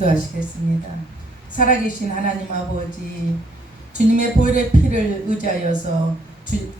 기도하시겠습니다. 살아계신 하나님 아버지, 주님의 보혈의 피를 의지하여서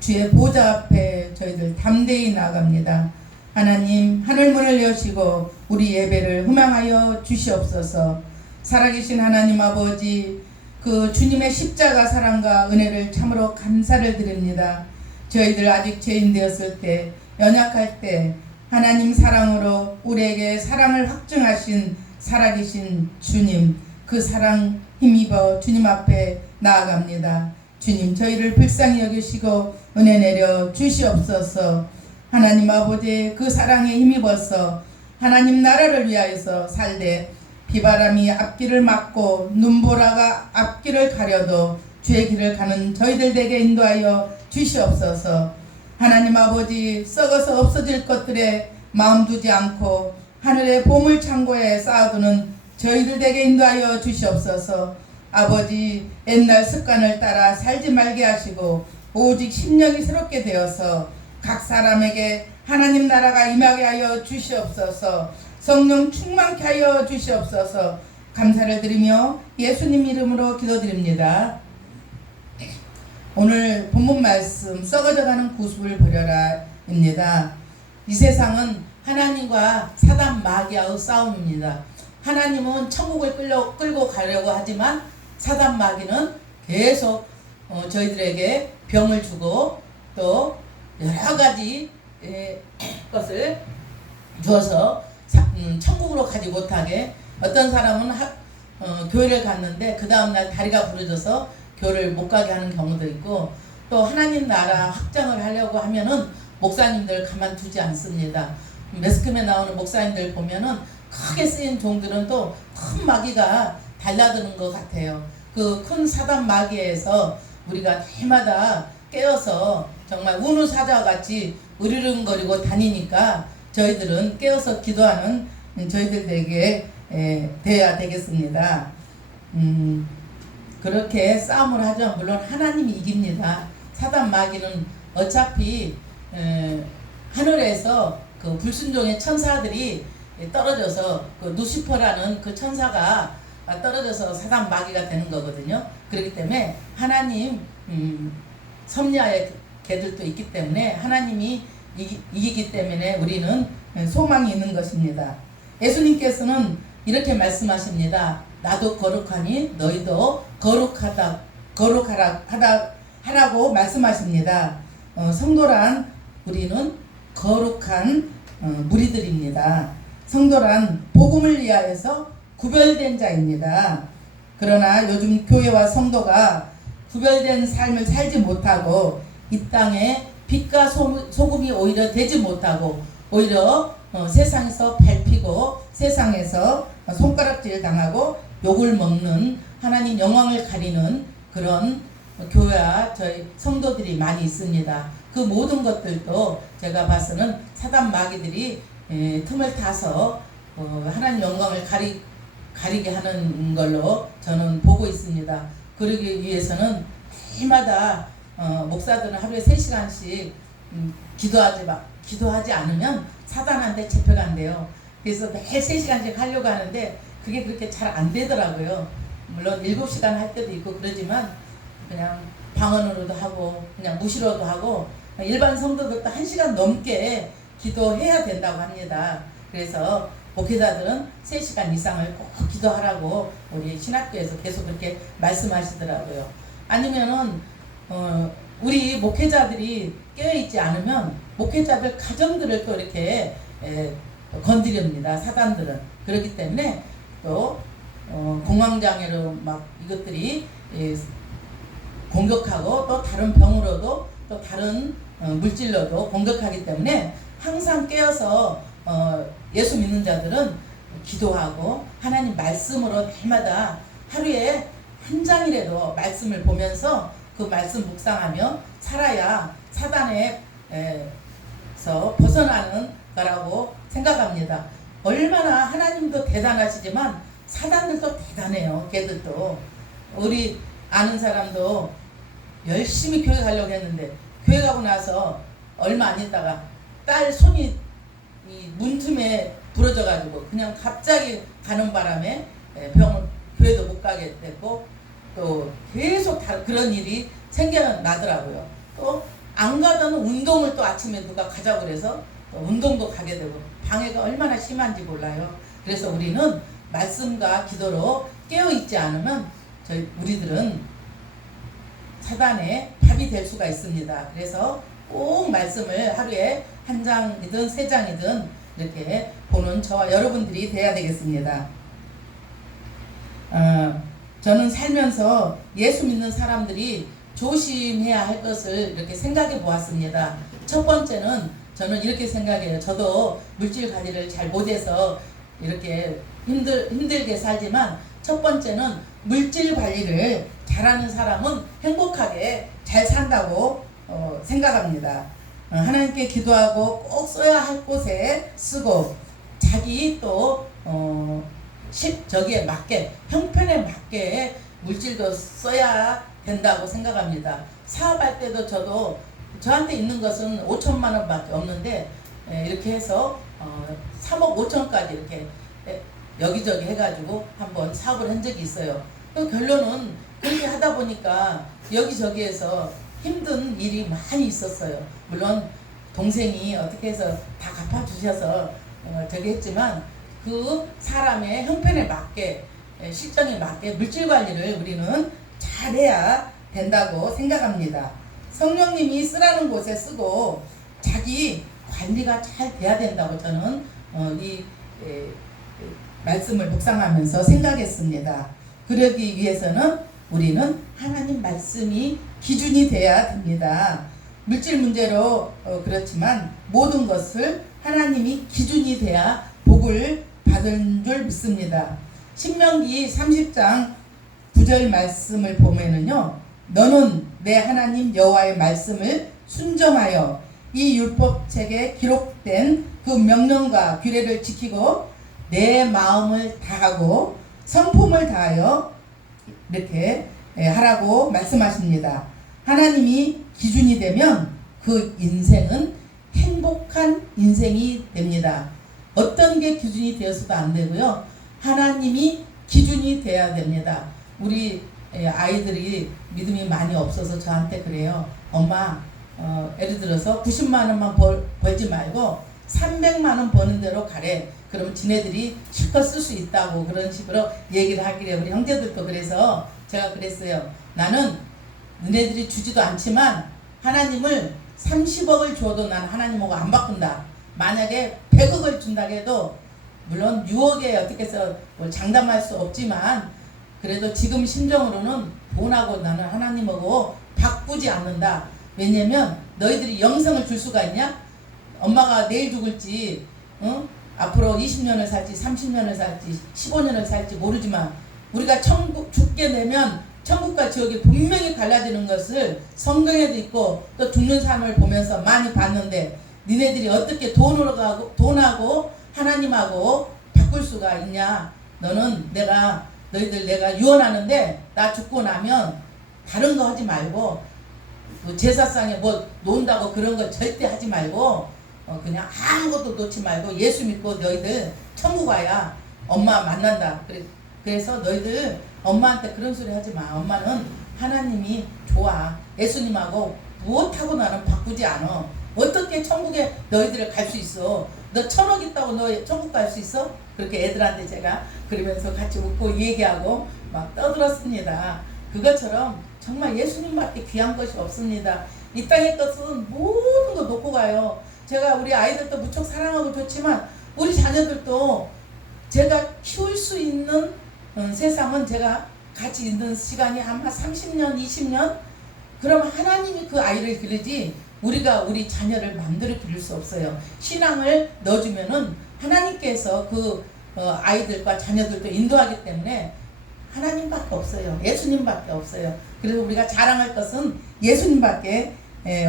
주의 보좌 앞에 저희들 담대히 나아갑니다. 하나님, 하늘문을 여시고 우리 예배를 흠망하여 주시옵소서. 살아계신 하나님 아버지, 그 주님의 십자가 사랑과 은혜를 참으로 감사를 드립니다. 저희들 아직 죄인 되었을 때, 연약할 때 하나님 사랑으로 우리에게 사랑을 확증하신 살아계신 주님, 그 사랑 힘입어 주님 앞에 나아갑니다. 주님, 저희를 불쌍히 여기시고 은혜 내려 주시옵소서. 하나님 아버지, 그 사랑에 힘입어서 하나님 나라를 위하여서 살되 비바람이 앞길을 막고 눈보라가 앞길을 가려도 주의 길을 가는 저희들 에게 인도하여 주시옵소서. 하나님 아버지, 썩어서 없어질 것들에 마음 두지 않고 하늘의 보물창고에 쌓아두는 저희들 에게 인도하여 주시옵소서. 아버지, 옛날 습관을 따라 살지 말게 하시고 오직 심령이 새롭게 되어서 각 사람에게 하나님 나라가 임하게 하여 주시옵소서. 성령 충만케 하여 주시옵소서. 감사를 드리며 예수님 이름으로 기도드립니다. 오늘 본문 말씀, 썩어져가는 구습을 버려라 입니다. 이 세상은 하나님과 사단 마귀와의 싸움입니다. 하나님은 천국을 끌고 가려고 하지만 사단 마귀는 계속 저희들에게 병을 주고 또 여러 가지 것을 주어서 천국으로 가지 못하게, 어떤 사람은 교회를 갔는데 그 다음날 다리가 부러져서 교회를 못 가게 하는 경우도 있고, 또 하나님 나라 확장을 하려고 하면은 목사님들 가만두지 않습니다. 매스컴에 나오는 목사님들 보면은 크게 쓰인 종들은 또 큰 마귀가 달라드는 것 같아요. 그 큰 사단 마귀에서 우리가 해마다 깨어서 정말 우는 사자와 같이 으르렁거리고 다니니까 저희들은 깨어서 기도하는 저희들에게 돼야 되겠습니다. 그렇게 싸움을 하죠. 물론 하나님이 이깁니다. 사단 마귀는 어차피 하늘에서 그 불순종의 천사들이 떨어져서 그 누시퍼라는 그 천사가 떨어져서 사단 마귀가 되는 거거든요. 그렇기 때문에 하나님 섭리하의 개들도 있기 때문에 하나님이 이기기 때문에 우리는 소망이 있는 것입니다. 예수님께서는 이렇게 말씀하십니다. 나도 거룩하니 너희도 하라고 말씀하십니다. 성도란 우리는 거룩한 무리들입니다. 성도란 복음을 위하여서 구별된 자입니다. 그러나 요즘 교회와 성도가 구별된 삶을 살지 못하고 이 땅에 빛과 소금이 오히려 되지 못하고 오히려 세상에서 밟히고 세상에서 손가락질 당하고 욕을 먹는, 하나님 영광을 가리는 그런 교회와 저희 성도들이 많이 있습니다. 그 모든 것들도 제가 봐서는 사단 마귀들이 틈을 타서 하나님 영광을 가리게 하는 걸로 저는 보고 있습니다. 그러기 위해서는 해마다 목사들은 하루에 3시간씩 기도하지 않으면 사단한테 잡혀간대요. 그래서 매일 3시간씩 하려고 하는데 그게 그렇게 잘 안 되더라고요. 물론 7시간 할 때도 있고 그러지만 그냥 방언으로도 하고 그냥 무시로도 하고 일반 성도들도 1시간 넘게 기도해야 된다고 합니다. 그래서 목회자들은 3시간 이상을 꼭 기도하라고 우리 신학교에서 계속 그렇게 말씀하시더라고요. 아니면은 우리 목회자들이 깨어있지 않으면 목회자들 가정들을 또 이렇게 건드립니다. 사단들은. 그렇기 때문에 또 공황장애로 막 이것들이 공격하고 또 다른 병으로도 또 다른 물질로도 공격하기 때문에 항상 깨어서 예수 믿는 자들은 기도하고 하나님 말씀으로 날마다 하루에 한 장이라도 말씀을 보면서 그 말씀 묵상하며 살아야 사단에서 벗어나는 거라고 생각합니다. 얼마나 하나님도 대단하시지만 사단들도 대단해요. 걔들도. 우리 아는 사람도 열심히 교회 가려고 했는데 교회 가고 나서 얼마 안 있다가 딸 손이 이 문틈에 부러져가지고 그냥 갑자기 가는 바람에 병원 교회도 못 가게 됐고 또 계속 그런 일이 생겨나더라고요. 또 안 가던 운동을 또 아침에 누가 가자고 그래서 또 운동도 가게 되고 방해가 얼마나 심한지 몰라요. 그래서 우리는 말씀과 기도로 깨어있지 않으면 우리들은 사단의 밥이 될 수가 있습니다. 그래서 꼭 말씀을 하루에 한 장이든 세 장이든 이렇게 보는 저와 여러분들이 돼야 되겠습니다. 저는 살면서 예수 믿는 사람들이 조심해야 할 것을 이렇게 생각해 보았습니다. 첫 번째는 저는 이렇게 생각해요. 저도 물질 관리를 잘 못해서 이렇게 힘들게 살지만 첫 번째는 물질 관리를 잘하는 사람은 행복하게 잘 산다고 생각합니다. 하나님께 기도하고 꼭 써야 할 곳에 쓰고 자기 또 저기에 맞게 형편에 맞게 물질도 써야 된다고 생각합니다. 사업할 때도 저도 저한테 있는 것은 5천만 원밖에 없는데 이렇게 해서 3억 5천까지 이렇게 여기저기 해가지고 한번 사업을 한 적이 있어요. 그 결론은 그렇게 하다 보니까 여기저기에서 힘든 일이 많이 있었어요. 물론 동생이 어떻게 해서 다 갚아주셔서 저기 했지만 그 사람의 형편에 맞게 실정에 맞게 물질 관리를 우리는 잘해야 된다고 생각합니다. 성령님이 쓰라는 곳에 쓰고 자기 관리가 잘 돼야 된다고 저는 이 말씀을 묵상하면서 생각했습니다. 그러기 위해서는 우리는 하나님 말씀이 기준이 돼야 됩니다. 물질 문제로 그렇지만 모든 것을 하나님이 기준이 돼야 복을 받은 줄 믿습니다. 신명기 30장 9절 말씀을 보면은요, 너는 내 하나님 여호와의 말씀을 순종하여 이 율법책에 기록된 그 명령과 규례를 지키고 내 마음을 다하고 성품을 다하여 이렇게 하라고 말씀하십니다. 하나님이 기준이 되면 그 인생은 행복한 인생이 됩니다. 어떤 게 기준이 되어서도 안 되고요. 하나님이 기준이 돼야 됩니다. 우리 아이들이 믿음이 많이 없어서 저한테 그래요. 엄마, 예를 들어서 90만 원만 벌지 말고 300만 원 버는 대로 가래. 그러면 지네들이 실컷 쓸 수 있다고 그런 식으로 얘기를 하길래 우리 형제들도 그래서 제가 그랬어요. 나는 너네들이 주지도 않지만 하나님을 30억을 줘도 난 하나님하고 안 바꾼다. 만약에 100억을 준다고 해도 물론 6억에 어떻게 해서 뭘 장담할 수 없지만 그래도 지금 심정으로는 돈하고 나는 하나님하고 바꾸지 않는다. 왜냐면 너희들이 영생을 줄 수가 있냐? 엄마가 내일 죽을지 앞으로 20년을 살지 30년을 살지 15년을 살지 모르지만 우리가 천국 죽게 되면 천국과 지옥이 분명히 갈라지는 것을 성경에도 있고 또 죽는 삶을 보면서 많이 봤는데 니네들이 어떻게 돈하고 하나님하고 바꿀 수가 있냐? 너는 너희들 유언하는데 나 죽고 나면 다른 거 하지 말고 뭐 제사상에 뭐 논다고 그런 거 절대 하지 말고 그냥 아무것도 놓지 말고 예수 믿고 너희들 천국 가야 엄마 만난다. 그래서 너희들 엄마한테 그런 소리 하지 마. 엄마는 하나님이 좋아. 예수님하고 무엇하고 나는 바꾸지 않아. 어떻게 천국에 너희들을 갈 수 있어? 너 1000억 있다고 너 천국 갈 수 있어? 그렇게 애들한테 제가 그러면서 같이 웃고 얘기하고 막 떠들었습니다. 그것처럼 정말 예수님밖에 귀한 것이 없습니다. 이 땅의 것은 모든 거 놓고 가요. 제가 우리 아이들도 무척 사랑하고 좋지만 우리 자녀들도 제가 키울 수 있는 세상은 제가 같이 있는 시간이 아마 30년, 20년? 그럼 하나님이 그 아이를 기르지 우리가 우리 자녀를 마음대로 기를 수 없어요. 신앙을 넣어주면은 하나님께서 그 아이들과 자녀들도 인도하기 때문에 하나님밖에 없어요. 예수님밖에 없어요. 그래서 우리가 자랑할 것은 예수님밖에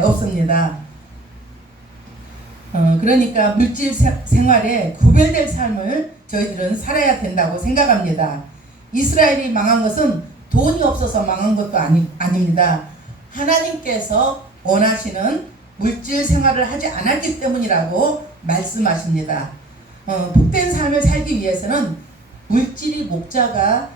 없습니다. 그러니까 물질 생활에 구별될 삶을 저희들은 살아야 된다고 생각합니다. 이스라엘이 망한 것은 돈이 없어서 망한 것도 아닙니다. 하나님께서 원하시는 물질 생활을 하지 않았기 때문이라고 말씀하십니다. 복된 삶을 살기 위해서는 물질이 목자가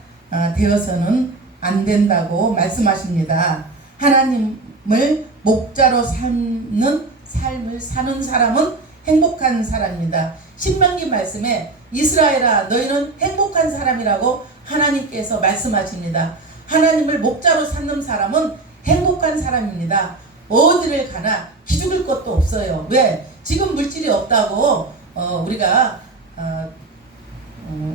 되어서는 안 된다고 말씀하십니다. 하나님을 목자로 삼는 삶을 사는 사람은 행복한 사람입니다. 신명기 말씀에 이스라엘아 너희는 행복한 사람이라고 하나님께서 말씀하십니다. 하나님을 목자로 삼는 사람은 행복한 사람입니다. 어디를 가나 기죽을 것도 없어요. 왜? 지금 물질이 없다고 우리가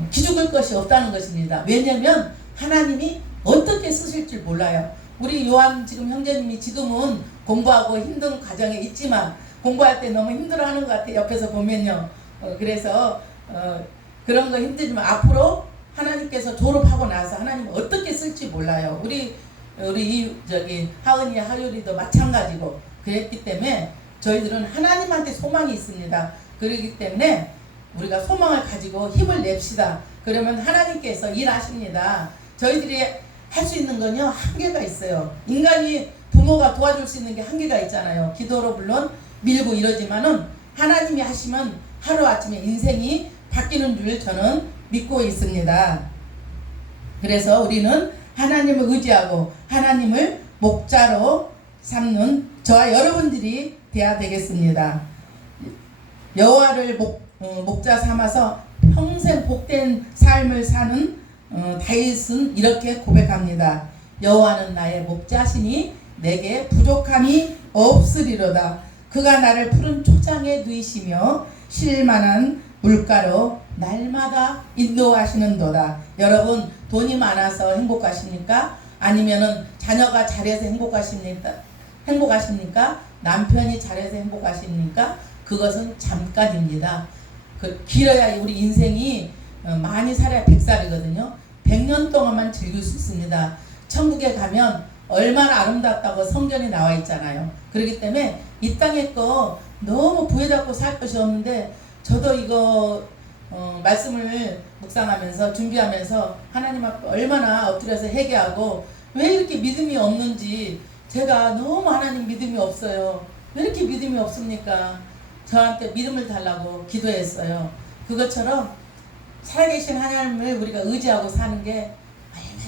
기죽을 것이 없다는 것입니다. 왜냐하면 하나님이 어떻게 쓰실 줄 몰라요. 우리 요한 지금 형제님이 지금은 공부하고 힘든 과정에 있지만 공부할 때 너무 힘들어하는 것 같아요. 옆에서 보면요. 그래서 그런 거 힘들지만 앞으로 하나님께서 졸업하고 나서 하나님 어떻게 쓸지 몰라요. 우리 하은이 하율이도 마찬가지고 그랬기 때문에 저희들은 하나님한테 소망이 있습니다. 그렇기 때문에 우리가 소망을 가지고 힘을 냅시다. 그러면 하나님께서 일하십니다. 저희들이 할 수 있는 건요 한계가 있어요. 인간이 부모가 도와줄 수 있는 게 한계가 있잖아요. 기도로 물론 밀고 이러지만은 하나님이 하시면 하루아침에 인생이 바뀌는 줄 저는 믿고 있습니다. 그래서 우리는 하나님을 의지하고 하나님을 목자로 삼는 저와 여러분들이 되어야 되겠습니다. 여호와를 목자 삼아서 평생 복된 삶을 사는 다윗은 이렇게 고백합니다. 여호와는 나의 목자시니 내게 부족함이 없으리로다. 그가 나를 푸른 초장에 누이시며 쉴만한 물가로 날마다 인도하시는도다. 여러분 돈이 많아서 행복하십니까? 아니면은 자녀가 잘해서 행복하십니까? 남편이 잘해서 행복하십니까? 그것은 잠깐입니다. 길어야 우리 인생이 많이 살아야 100살이거든요. 100년 동안만 즐길 수 있습니다. 천국에 가면 얼마나 아름답다고 성경에 나와 있잖아요. 그렇기 때문에 이 땅에 거 너무 부여잡고 살 것이 없는데 저도 이거 말씀을 묵상하면서 준비하면서 하나님 앞에 얼마나 엎드려서 회개하고 왜 이렇게 믿음이 없는지 제가 너무 하나님 믿음이 없어요. 왜 이렇게 믿음이 없습니까? 저한테 믿음을 달라고 기도했어요. 그것처럼 살아계신 하나님을 우리가 의지하고 사는 게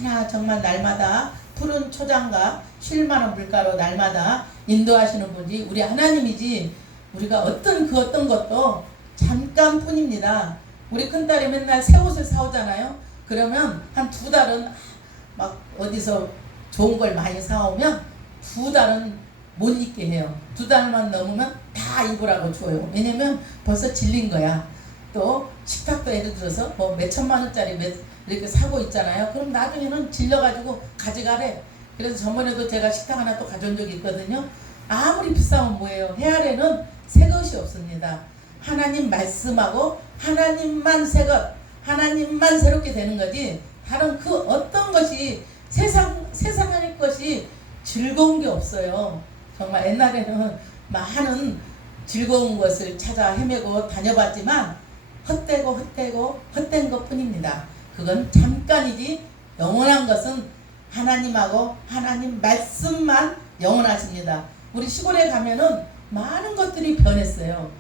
얼마나 정말 날마다 푸른 초장과 쉴만한 물가로 날마다 인도하시는 분이 우리 하나님이지 우리가 어떤 것도 잠깐뿐입니다. 우리 큰딸이 맨날 새 옷을 사오잖아요. 그러면 한 2달은 막 어디서 좋은 걸 많이 사오면 2달은 못 입게 해요. 2달만 넘으면 다 입으라고 줘요. 왜냐면 벌써 질린 거야. 또 식탁도 예를 들어서 뭐 몇천만 원짜리 이렇게 사고 있잖아요. 그럼 나중에는 질려가지고 가져가래. 그래서 저번에도 제가 식탁 하나 또 가져온 적이 있거든요. 아무리 비싸면 뭐예요. 해아래는 새 것이 없습니다. 하나님 말씀하고 하나님만 새 것, 하나님만 새롭게 되는 거지 다른 그 어떤 것이 세상의 것이 즐거운 게 없어요. 정말 옛날에는 많은 즐거운 것을 찾아 헤매고 다녀봤지만 헛된 것 뿐입니다. 그건 잠깐이지 영원한 것은 하나님하고 하나님 말씀만 영원하십니다. 우리 시골에 가면은 많은 것들이 변했어요.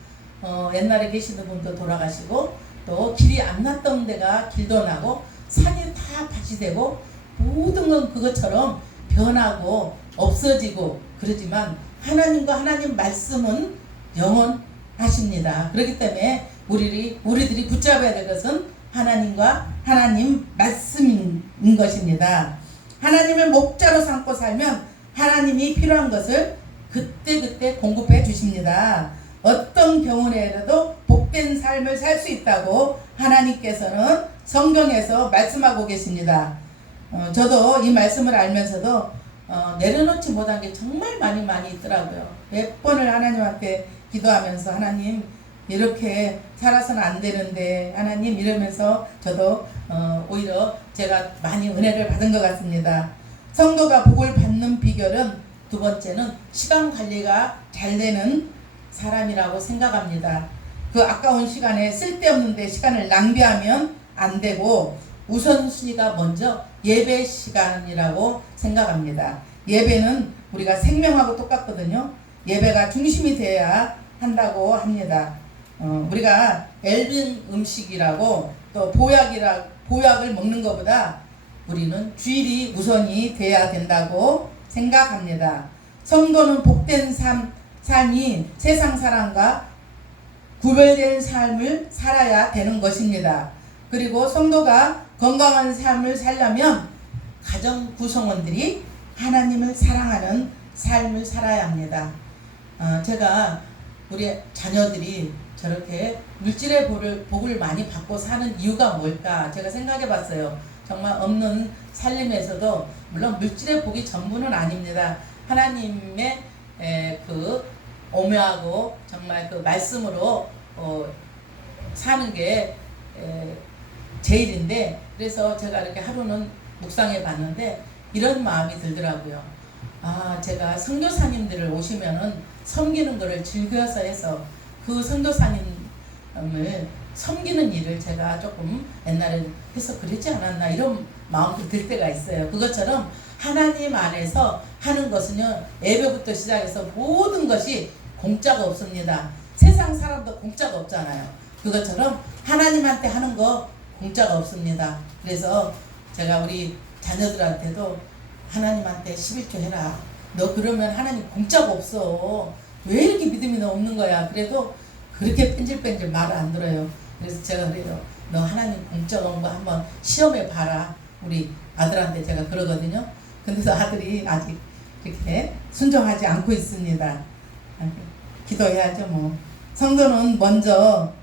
옛날에 계시던 분도 돌아가시고 또 길이 안 났던 데가 길도 나고 산이 다 밭이 되고 모든 건 그것처럼 변하고 없어지고 그러지만 하나님과 하나님 말씀은 영원하십니다. 그렇기 때문에 우리들이 붙잡아야 될 것은 하나님과 하나님 말씀인 것입니다. 하나님을 목자로 삼고 살면 하나님이 필요한 것을 그때그때 공급해 주십니다. 어떤 경우에라도 복된 삶을 살 수 있다고 하나님께서는 성경에서 말씀하고 계십니다. 저도 이 말씀을 알면서도 내려놓지 못한 게 정말 많이 있더라고요. 몇 번을 하나님한테 기도하면서 하나님 이렇게 살아서는 안 되는데 하나님 이러면서 저도 오히려 제가 많이 은혜를 받은 것 같습니다. 성도가 복을 받는 비결은 두 번째는 시간 관리가 잘 되는 사람이라고 생각합니다. 그 아까운 시간에 쓸데없는데 시간을 낭비하면 안 되고 우선순위가 먼저 예배 시간이라고 생각합니다. 예배는 우리가 생명하고 똑같거든요. 예배가 중심이 되어야 한다고 합니다. 우리가 앨빈 음식이라고 또 보약이라고 보약을 먹는 것보다 우리는 주일이 우선이 돼야 된다고 생각합니다. 성도는 복된 삶이 세상 사람과 구별된 삶을 살아야 되는 것입니다. 그리고 성도가 건강한 삶을 살려면 가정 구성원들이 하나님을 사랑하는 삶을 살아야 합니다. 제가 우리 자녀들이 저렇게 물질의 복을 많이 받고 사는 이유가 뭘까 제가 생각해 봤어요. 정말 없는 살림에서도 물론 물질의 복이 전부는 아닙니다. 하나님의 그 오묘하고 정말 그 말씀으로 사는 게 제일인데, 그래서 제가 이렇게 하루는 묵상해 봤는데 이런 마음이 들더라고요. 제가 선교사님들을 오시면은 섬기는 거를 즐겨서 해서 그 선교사님을 섬기는 일을 제가 조금 옛날에 해서 그랬지 않았나 이런 마음도 들 때가 있어요. 그것처럼 하나님 안에서 하는 것은요, 예배부터 시작해서 모든 것이 공짜가 없습니다. 세상 사람도 공짜가 없잖아요. 그것처럼 하나님한테 하는 거 공짜가 없습니다. 그래서 제가 우리 자녀들한테도 하나님한테 11조 해라. 너 그러면 하나님 공짜가 없어. 왜 이렇게 믿음이 너 없는 거야. 그래도 그렇게 뺀질뺀질 말을 안 들어요. 그래서 제가 그래요. 너 하나님 공짜가 온 거 한번 시험해 봐라. 우리 아들한테 제가 그러거든요. 근데도 아들이 아직 그렇게 순종하지 않고 있습니다. 기도해야죠 뭐. 성도는 먼저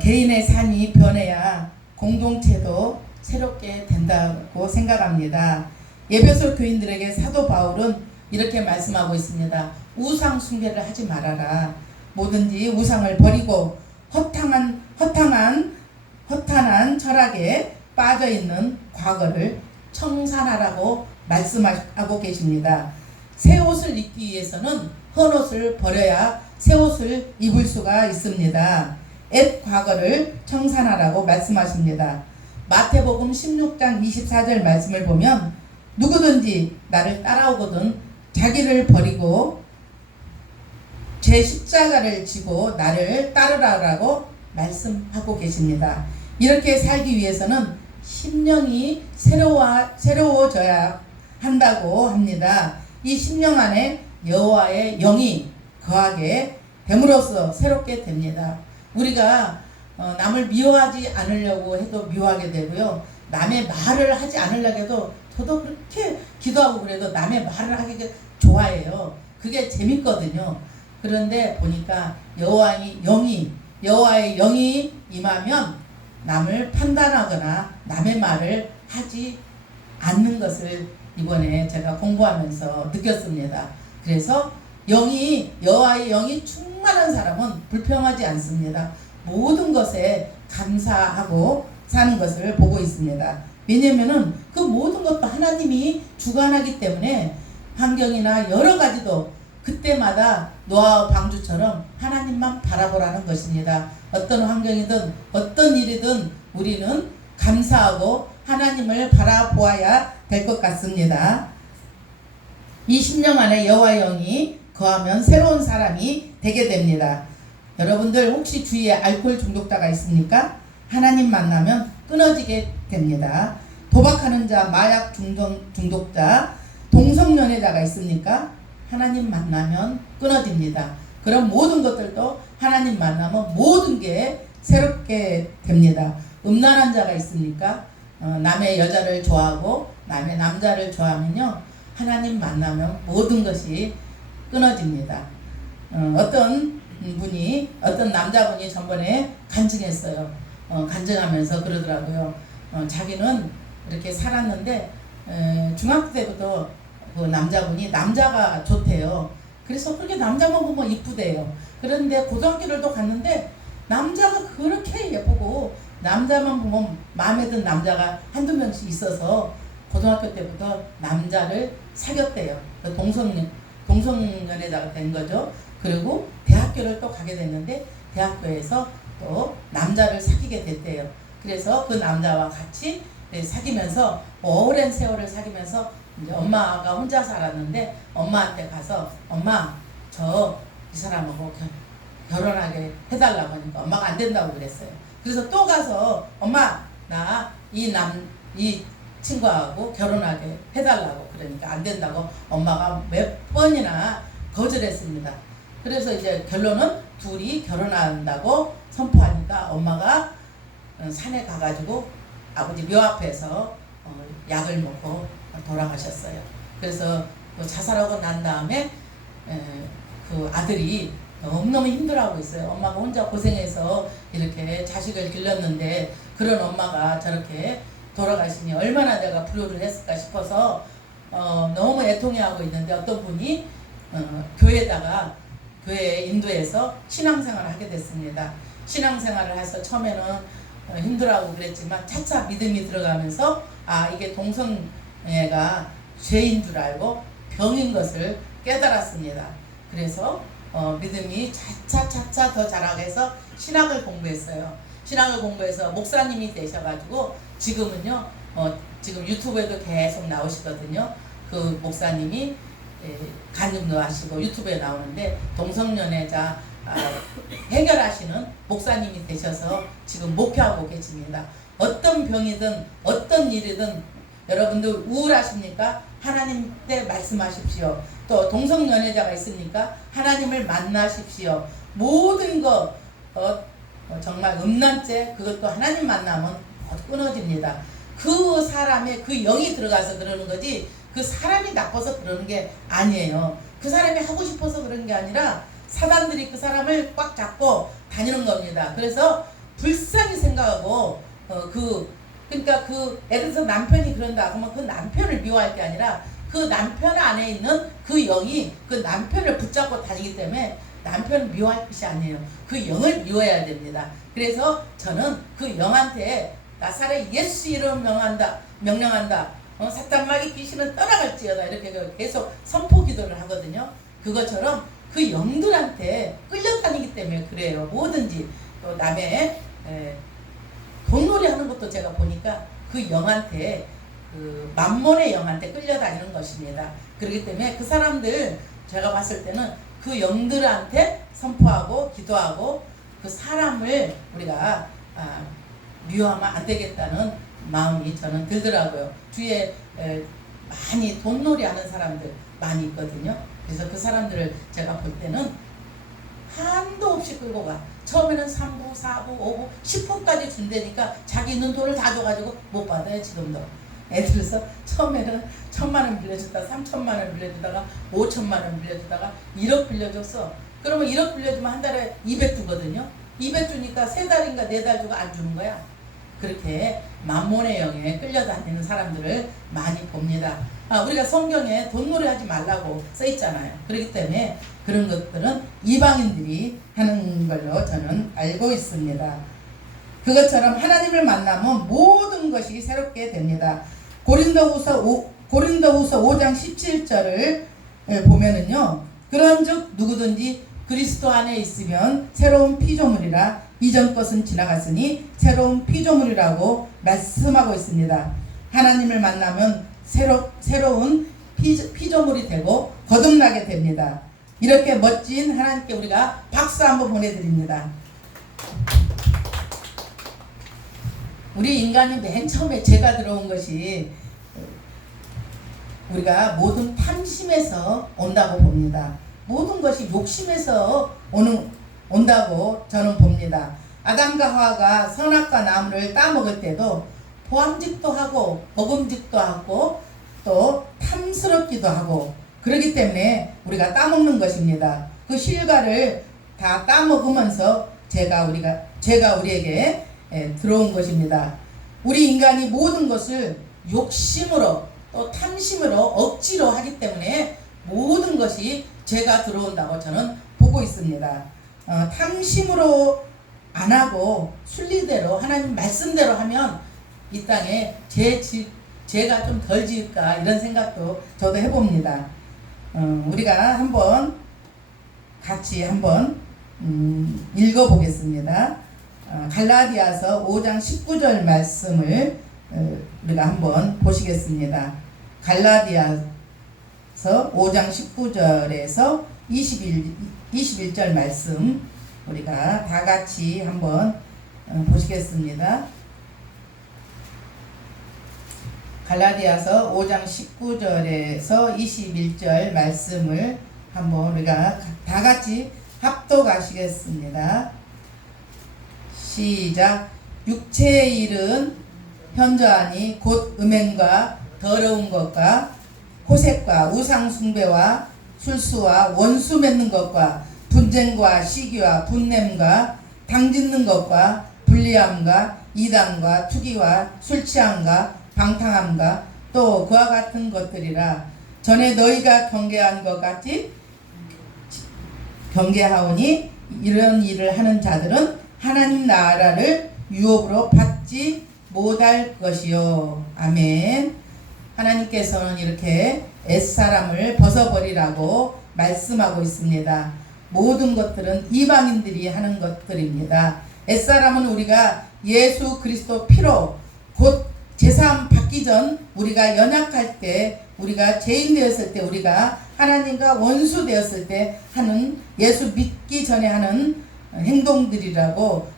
개인의 삶이 변해야 공동체도 새롭게 된다고 생각합니다. 에베소 교인들에게 사도 바울은 이렇게 말씀하고 있습니다. 우상 숭배를 하지 말아라. 뭐든지 우상을 버리고 허탄한 철학에 빠져있는 과거를 청산하라고 말씀하고 계십니다. 새 옷을 입기 위해서는 헌옷을 버려야 새 옷을 입을 수가 있습니다. 옛 과거를 청산하라고 말씀하십니다. 마태복음 16장 24절 말씀을 보면 누구든지 나를 따라오거든 자기를 버리고 제 십자가를 지고 나를 따르라고 말씀하고 계십니다. 이렇게 살기 위해서는 심령이 새로워져야 한다고 합니다. 이 심령 안에 여호와의 영이 거하게 됨으로써 새롭게 됩니다. 우리가 남을 미워하지 않으려고 해도 미워하게 되고요. 남의 말을 하지 않으려고 해도 저도 그렇게 기도하고 그래도 남의 말을 하기 좋아해요. 그게 재밌거든요. 그런데 보니까 여호와의 영이 임하면 남을 판단하거나 남의 말을 하지 않는 것을 이번에 제가 공부하면서 느꼈습니다. 그래서 여호와의 영이 충만한 사람은 불평하지 않습니다. 모든 것에 감사하고 사는 것을 보고 있습니다. 왜냐면은 그 모든 것도 하나님이 주관하기 때문에 환경이나 여러 가지도 그때마다 노아와 방주처럼 하나님만 바라보라는 것입니다. 어떤 환경이든 어떤 일이든 우리는 감사하고 하나님을 바라보아야 될 것 같습니다. 이 심령 안에 여호와의 영이 거하면 새로운 사람이 되게 됩니다. 여러분들 혹시 주위에 알코올 중독자가 있습니까? 하나님 만나면 끊어지게 됩니다. 도박하는 자, 마약 중독자, 동성연애자가 있습니까? 하나님 만나면 끊어집니다. 그런 모든 것들도 하나님 만나면 모든 게 새롭게 됩니다. 음란한 자가 있습니까? 남의 여자를 좋아하고 남의 남자를 좋아하면요, 하나님 만나면 모든 것이 끊어집니다. 어떤 남자분이 전번에 간증했어요. 간증하면서 그러더라고요. 자기는 이렇게 살았는데 중학교 때부터 그 남자분이 남자가 좋대요. 그래서 그렇게 남자만 보면 이쁘대요. 그런데 고등학교를 또 갔는데 남자가 그렇게 예쁘고 남자만 보면 마음에 든 남자가 한두 명씩 있어서 고등학교 때부터 남자를 사귀었대요. 동성연애자가 된 거죠. 그리고 대학교를 또 가게 됐는데 대학교에서 또 남자를 사귀게 됐대요. 그래서 그 남자와 같이 사귀면서 오랜 세월을 사귀면서 이제 엄마가 혼자 살았는데 엄마한테 가서 엄마 저 이 사람하고 결혼하게 해달라고 하니까 엄마가 안 된다고 그랬어요. 그래서 또 가서 엄마 나 이 친구하고 결혼하게 해달라고 그러니까 안 된다고 엄마가 몇 번이나 거절했습니다. 그래서 이제 결론은 둘이 결혼한다고 선포하니까 엄마가 산에 가가지고 아버지 묘 앞에서 약을 먹고 돌아가셨어요. 그래서 자살하고 난 다음에 그 아들이 너무너무 힘들어하고 있어요. 엄마가 혼자 고생해서 이렇게 자식을 길렀는데 그런 엄마가 저렇게 돌아가시니 얼마나 내가 불효를 했을까 싶어서 너무 애통해하고 있는데 어떤 분이 교회에 인도해서 신앙생활을 하게 됐습니다. 신앙생활을 해서 처음에는 힘들어하고 그랬지만 차차 믿음이 들어가면서 이게 동성애가 죄인 줄 알고 병인 것을 깨달았습니다. 그래서 믿음이 차차 더 자라게해서 신학을 공부했어요. 신학을 공부해서 목사님이 되셔가지고 지금은요 지금 유튜브에도 계속 나오시거든요. 그 목사님이 간증도 하시고 유튜브에 나오는데 동성연애자 해결하시는 목사님이 되셔서 지금 목회하고 계십니다. 어떤 병이든 어떤 일이든 여러분들 우울하십니까? 하나님께 말씀하십시오. 또 동성연애자가 있으니까 하나님을 만나십시오. 모든 것 정말 음란죄 그것도 하나님 만나면 끊어집니다. 그 사람의 그 영이 들어가서 그러는 거지 그 사람이 나빠서 그러는 게 아니에요. 그 사람이 하고 싶어서 그런 게 아니라 사단들이 그 사람을 꽉 잡고 다니는 겁니다. 그래서 불쌍히 생각하고 그러니까 예를 들어서 남편이 그런다 그러면 그 남편을 미워할 게 아니라 그 남편 안에 있는 그 영이 그 남편을 붙잡고 다니기 때문에 남편을 미워할 것이 아니에요. 그 영을 미워해야 됩니다. 그래서 저는 그 영한테 나사렛 예수 이름 명령한다. 사탄마귀 귀신은 떠나갈지어다. 이렇게 계속 선포 기도를 하거든요. 그것처럼 그 영들한테 끌려다니기 때문에 그래요. 뭐든지 또 남의 돈놀이 하는 것도 제가 보니까 그 영한테 그 만몬의 영한테 끌려다니는 것입니다. 그렇기 때문에 그 사람들 제가 봤을 때는 그 영들한테 선포하고 기도하고 그 사람을 우리가 미워하면 안 되겠다는 마음이 저는 들더라고요. 주위에 많이 돈놀이 하는 사람들 많이 있거든요. 그래서 그 사람들을 제가 볼 때는 한도 없이 끌고 가. 처음에는 3부, 4부, 5부, 10부까지 준다니까 자기 있는 돈을 다 줘가지고 못 받아요. 지금도. 애들에서 처음에는 1,000만 원 빌려줬다가 3,000만 원 빌려주다가 5,000만 원 빌려주다가 1억 빌려줬어. 그러면 1억 빌려주면 한 달에 200 주거든요. 200 주니까 3달인가 4달 주고 안 주는 거야. 그렇게 만몬의 영에 끌려다니는 사람들을 많이 봅니다. 우리가 성경에 돈놀이 하지 말라고 써 있잖아요. 그렇기 때문에 그런 것들은 이방인들이 하는 걸로 저는 알고 있습니다. 그것처럼 하나님을 만나면 모든 것이 새롭게 됩니다. 고린도후서 5장 17절을 보면은요. 그런즉 누구든지 그리스도 안에 있으면 새로운 피조물이라 이전 것은 지나갔으니 새로운 피조물이라고 말씀하고 있습니다. 하나님을 만나면 새로운 피조물이 되고 거듭나게 됩니다. 이렇게 멋진 하나님께 우리가 박수 한번 보내드립니다. 우리 인간이 맨 처음에 죄가 들어온 것이 우리가 모든 탐심에서 온다고 봅니다. 모든 것이 욕심에서 온다고 저는 봅니다. 아담과 하와가 선악과 나무를 따먹을 때도 보암직도 하고 먹음직도 하고 또 탐스럽기도 하고 그렇기 때문에 우리가 따먹는 것입니다. 그 실과를 다 따먹으면서 죄가 우리에게 들어온 것입니다. 우리 인간이 모든 것을 욕심으로 또 탐심으로 억지로 하기 때문에 모든 것이 죄가 들어온다고 저는 보고 있습니다. 탐심으로 안 하고 순리대로 하나님 말씀대로 하면 이 땅에 죄가 좀 덜 지을까 이런 생각도 저도 해봅니다. 우리가 같이 한번 읽어보겠습니다. 갈라디아서 5장 19절 말씀을 우리가 한번 보시겠습니다. 갈라디아서 5장 19절에서 21절 말씀 우리가 다 같이 한번 보시겠습니다. 갈라디아서 5장 19절에서 21절 말씀을 한번 우리가 다 같이 합독하시겠습니다. 시작. 육체의 일은 현저하니 곧 음행과 더러운 것과 호색과 우상 숭배와 술수와 원수 맺는 것과 분쟁과 시기와 분냄과 당짓는 것과 불리함과 이단과 투기와 술취함과 방탕함과 또 그와 같은 것들이라. 전에 너희가 경계한 것 같이 경계하오니 이런 일을 하는 자들은 하나님 나라를 유업으로 받지 못할 것이요. 아멘. 하나님께서는 이렇게 옛사람을 벗어버리라고 말씀하고 있습니다. 모든 것들은 이방인들이 하는 것들입니다. 옛사람은 우리가 예수 그리스도 피로 곧 제사함 받기 전 우리가 연약할 때, 우리가 죄인 되었을 때, 우리가 하나님과 원수 되었을 때 하는, 예수 믿기 전에 하는 행동들이라고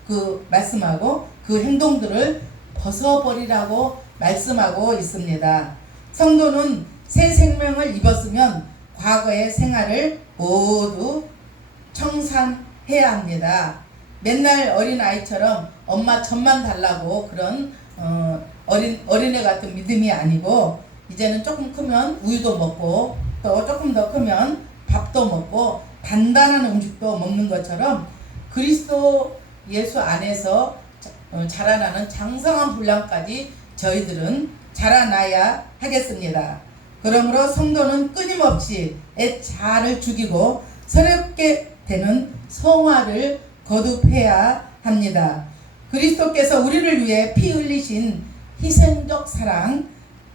말씀하고, 그 행동들을 벗어버리라고 말씀하고 있습니다. 성도는 새 생명을 입었으면 과거의 생활을 모두 청산해야 합니다. 맨날 어린아이처럼 엄마 젖만 달라고 그런 어린애 같은 믿음이 아니고, 이제는 조금 크면 우유도 먹고 또 조금 더 크면 밥도 먹고 단단한 음식도 먹는 것처럼 그리스도 예수 안에서 자라나는 장성한 분량까지 저희들은 자라나야 하겠습니다. 그러므로 성도는 끊임없이 애 자아를 죽이고 새롭게 되는 성화를 거듭해야 합니다. 그리스도께서 우리를 위해 피 흘리신 희생적 사랑,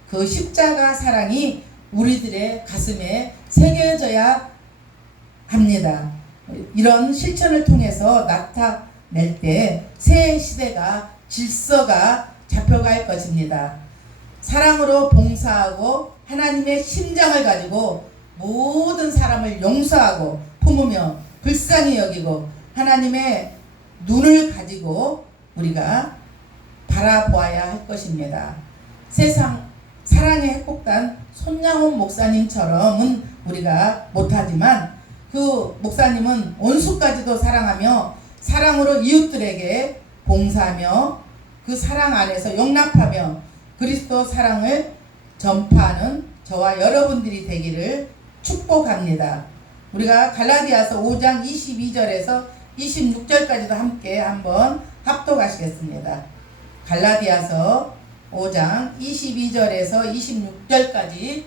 그 십자가 사랑이 우리들의 가슴에 새겨져야 합니다. 이런 실천을 통해서 나타낼 때 새 시대가, 질서가 잡혀갈 것입니다. 사랑으로 봉사하고 하나님의 심장을 가지고 모든 사람을 용서하고 품으며 불쌍히 여기고 하나님의 눈을 가지고 우리가 바라보아야 할 것입니다. 세상 사랑의 핵폭탄 손양훈 목사님처럼은 우리가 못하지만, 그 목사님은 원수까지도 사랑하며 사랑으로 이웃들에게 봉사하며 그 사랑 안에서 용납하며 그리스도 사랑을 전파하는 저와 여러분들이 되기를 축복합니다. 우리가 갈라디아서 5장 22절에서 26절까지도 함께 한번 합독하시겠습니다. 갈라디아서 5장 22절에서 26절까지,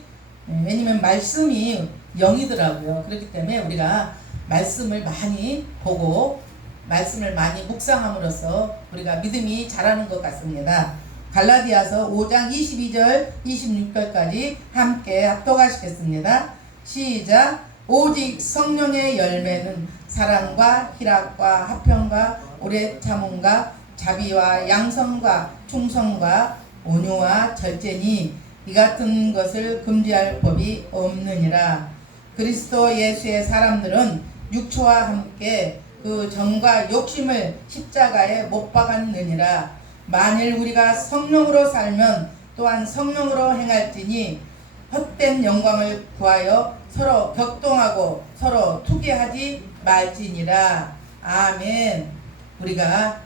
왜냐면 말씀이 영이더라고요. 그렇기 때문에 우리가 말씀을 많이 보고 말씀을 많이 묵상함으로써 우리가 믿음이 자라는 것 같습니다. 갈라디아서 5장 22절 26절까지 함께 합독하시겠습니다. 시작. 오직 성령의 열매는 사랑과 희락과 화평과 오래 참음과 자비와 양성과 충성과 온유와 절제니 이 같은 것을 금지할 법이 없느니라. 그리스도 예수의 사람들은 육체와 함께 그 정과 욕심을 십자가에 못 박았느니라. 만일 우리가 성령으로 살면 또한 성령으로 행할지니 헛된 영광을 구하여 서로 격동하고 서로 투기하지 말지니라. 아멘. 우리가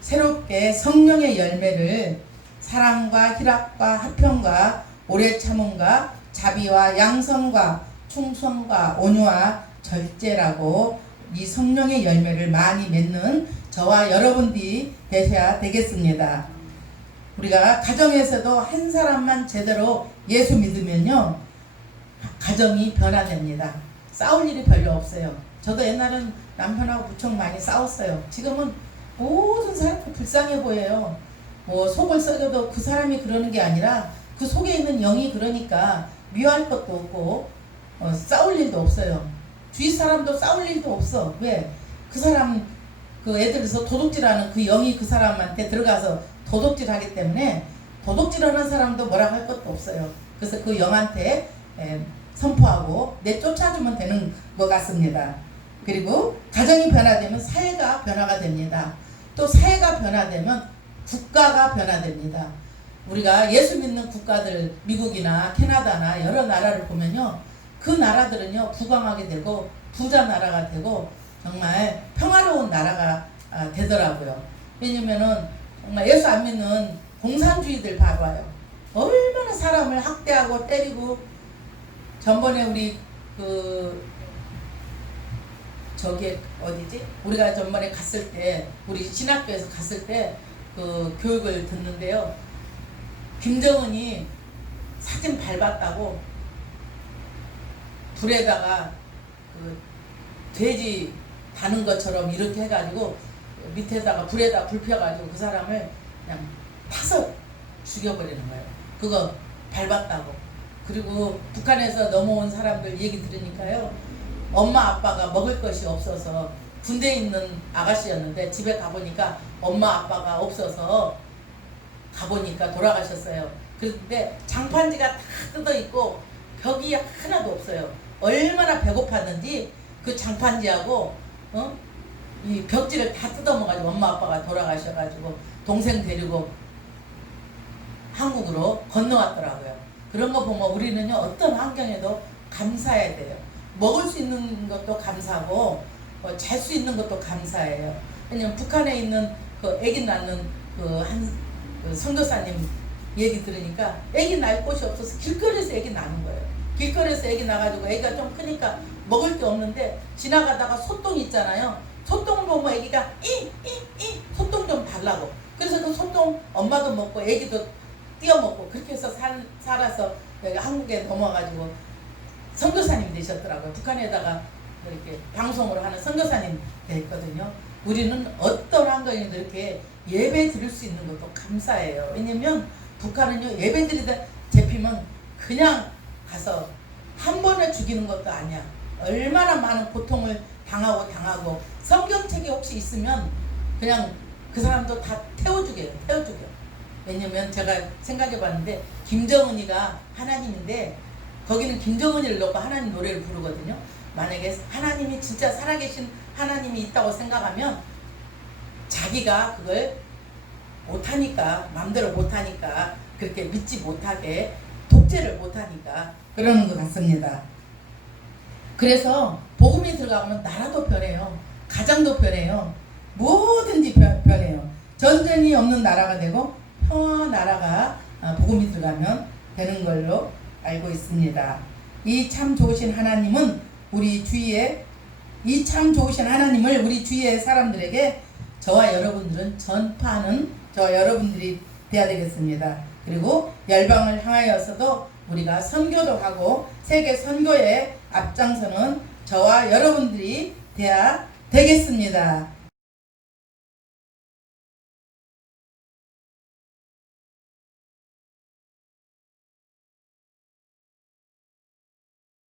새롭게 성령의 열매를 사랑과 희락과 화평과 오래 참음과 자비와 양성과 충성과 온유와 절제라고 이 성령의 열매를 많이 맺는 저와 여러분들이 되셔야 되겠습니다. 우리가 가정에서도 한 사람만 제대로 예수 믿으면요, 가정이 변화됩니다. 싸울 일이 별로 없어요. 저도 옛날은 남편하고 무척 많이 싸웠어요. 지금은 모든 사람이 불쌍해 보여요. 뭐 속을 썩여도 그 사람이 그러는 게 아니라 그 속에 있는 영이 그러니까 미워할 것도 없고 싸울 일도 없어요. 주위 사람도 싸울 일도 없어. 왜? 그 사람, 그 애들에서 도둑질하는 그 영이 그 사람한테 들어가서 도둑질하기 때문에 도둑질하는 사람도 뭐라고 할 것도 없어요. 그래서 그 영한테 선포하고 내쫓아주면 되는 것 같습니다. 그리고 가정이 변화되면 사회가 변화가 됩니다. 또 사회가 변화되면 국가가 변화됩니다. 우리가 예수 믿는 국가들 미국이나 캐나다나 여러 나라를 보면요, 그 나라들은요 부강하게 되고 부자 나라가 되고 정말 평화로운 나라가 되더라고요. 왜냐면은 정말 예수 안 믿는 공산주의들 봐봐요. 얼마나 사람을 학대하고 때리고. 전번에 우리 저기 어디지? 우리가 전번에 갔을 때 우리 신학교에서 갔을 때 그 교육을 듣는데요. 김정은이 사진 밟았다고 불에다가 그 돼지 다는 것처럼 이렇게 해가지고 밑에다가 불에다 불 펴가지고 그 사람을 그냥 파서 죽여버리는 거예요. 그거 밟았다고. 그리고 북한에서 넘어온 사람들 얘기 들으니까요, 엄마 아빠가 먹을 것이 없어서 군대에 있는 아가씨였는데 집에 가보니까 엄마 아빠가 없어서 가보니까 돌아가셨어요. 그런데 장판지가 다 뜯어있고 벽이 하나도 없어요. 얼마나 배고팠는지 그 장판지하고 이 벽지를 다 뜯어먹어가지고 엄마 아빠가 돌아가셔가지고 동생 데리고 한국으로 건너왔더라고요. 그런 거 보면 우리는요 어떤 환경에도 감사해야 돼요. 먹을 수 있는 것도 감사하고 잘 수 있는 것도 감사해요. 왜냐면 북한에 있는 그 아기 낳는 그 선교사님 얘기 들으니까 아기 낳을 곳이 없어서 길거리에서 아기 낳는 거예요. 길거리에서 아기 낳아가지고 아기가 좀 크니까 먹을 게 없는데 지나가다가 소똥 있잖아요. 소똥을 보면 아기가 이 소똥 좀 달라고. 그래서 그 소똥 엄마도 먹고 아기도 띄어먹고 그렇게 해서 살아서 여기 한국에 넘어가지고 선교사님이 되셨더라고요. 북한에다가 이렇게 방송을 하는 선교사님 됐거든요. 우리는 어떤 환경에도 이렇게 예배 드릴 수 있는 것도 감사해요. 왜냐면 북한은요 예배 드리다 잡히면 그냥 가서 한 번에 죽이는 것도 아니야. 얼마나 많은 고통을 당하고 성경책이 혹시 있으면 그냥 그 사람도 다 태워주게요. 왜냐면 제가 생각해 봤는데 김정은이가 하나님인데 거기는 김정은이를 넣고 하나님 노래를 부르거든요. 만약에 하나님이 진짜 살아계신 하나님이 있다고 생각하면 자기가 그걸 못하니까, 마음대로 못하니까, 그렇게 믿지 못하게 독재를 못하니까 그러는 것 같습니다. 그래서 복음이 들어가면 나라도 변해요. 가정도 변해요. 뭐든지 변해요. 전쟁이 없는 나라가 되고 평화 나라가 복음이 들어가면 되는 걸로 알고 있습니다. 이 참 좋으신 하나님은 우리 주위에 이 참 좋으신 하나님을 우리 주위의 사람들에게 저와 여러분들은 전파하는 저와 여러분들이 돼야 되겠습니다. 그리고 열방을 향하여서도 우리가 선교도 하고 세계 선교에 앞장서는 저와 여러분들이 돼야 되겠습니다.